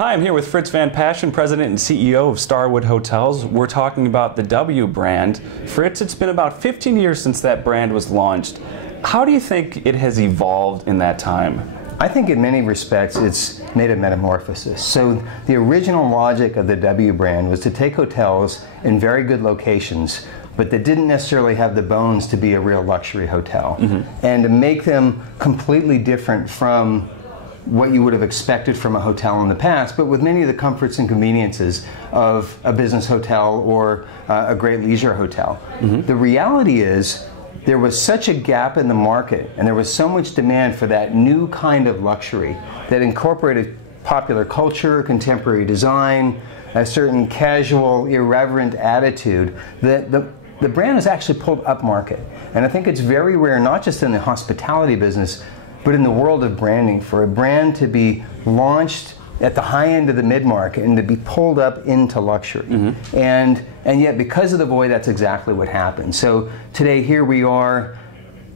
Hi, I'm here with Frits van Paasschen, President and CEO of Starwood Hotels. We're talking about the W brand. Frits, it's been about 15 years since that brand was launched. How do you think it has evolved in that time? I think in many respects it's made a metamorphosis. So the original logic of the W brand was to take hotels in very good locations, but that didn't necessarily have the bones to be a real luxury hotel, and to make them completely different from what you would have expected from a hotel in the past, but with many of the comforts and conveniences of a business hotel or a great leisure hotel. The reality is there was such a gap in the market, and there was so much demand for that new kind of luxury that incorporated popular culture, contemporary design, a certain casual, irreverent attitude, that the brand has actually pulled up market. And I think it's very rare, not just in the hospitality business, but in the world of branding, for a brand to be launched at the high end of the mid-market and to be pulled up into luxury. And yet, because of the void, that's exactly what happened. So today, here we are,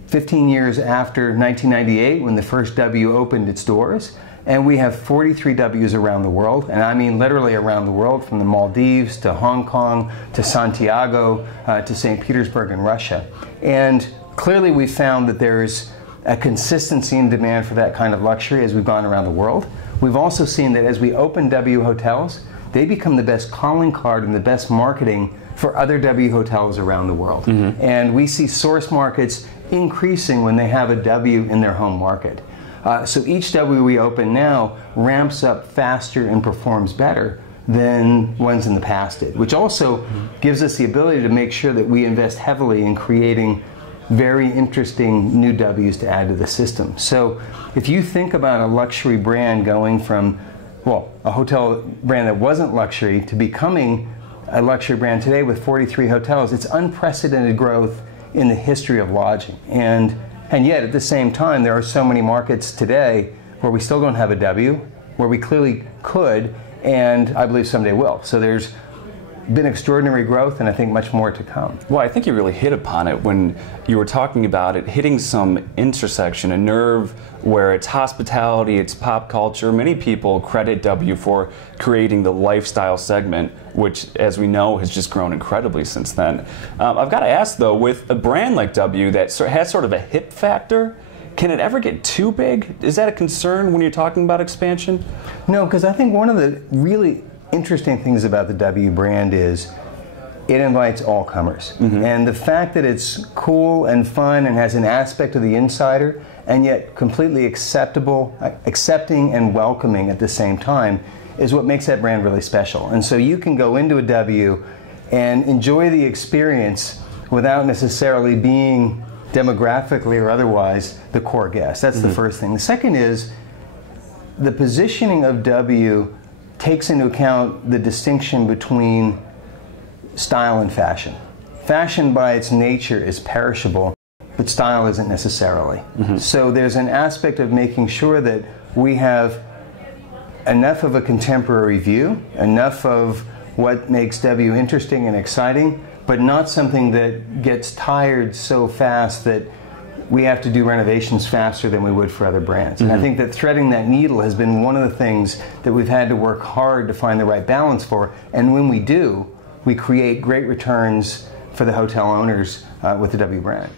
15 years after 1998, when the first W opened its doors, and we have 43 Ws around the world, and I mean literally around the world, from the Maldives to Hong Kong to Santiago to St. Petersburg in Russia. And clearly we found that there's a consistency in demand for that kind of luxury as we've gone around the world. We've also seen that as we open W hotels, they become the best calling card and the best marketing for other W hotels around the world. And we see source markets increasing when they have a W in their home market. So each W we open now ramps up faster and performs better than ones in the past did, which also gives us the ability to make sure that we invest heavily in creating very interesting new W's to add to the system. So if you think about a luxury brand going from, well, a hotel brand that wasn't luxury to becoming a luxury brand today with 43 hotels, it's unprecedented growth in the history of lodging. And yet at the same time, there are so many markets today where we still don't have a W, where we clearly could, and I believe someday will. So there's been extraordinary growth, and I think much more to come. Well, I think you really hit upon it when you were talking about it hitting some intersection, a nerve where it's hospitality, it's pop culture. Many people credit W for creating the lifestyle segment, which, as we know, has just grown incredibly since then. I've got to ask, though, with a brand like W that has sort of a hip factor, can it ever get too big? Is that a concern when you're talking about expansion? No, because I think one of the really interesting things about the W brand is it invites all comers. And the fact that it's cool and fun and has an aspect of the insider, and yet completely accepting and welcoming at the same time, is what makes that brand really special. And so you can go into a W and enjoy the experience without necessarily being demographically or otherwise the core guest. That's the first thing. The second is the positioning of W takes into account the distinction between style and fashion. Fashion by its nature is perishable, but style isn't necessarily. So there's an aspect of making sure that we have enough of a contemporary view, enough of what makes W interesting and exciting, but not something that gets tired so fast that we have to do renovations faster than we would for other brands. And I think that threading that needle has been one of the things that we've had to work hard to find the right balance for. And when we do, we create great returns for the hotel owners with the W brand.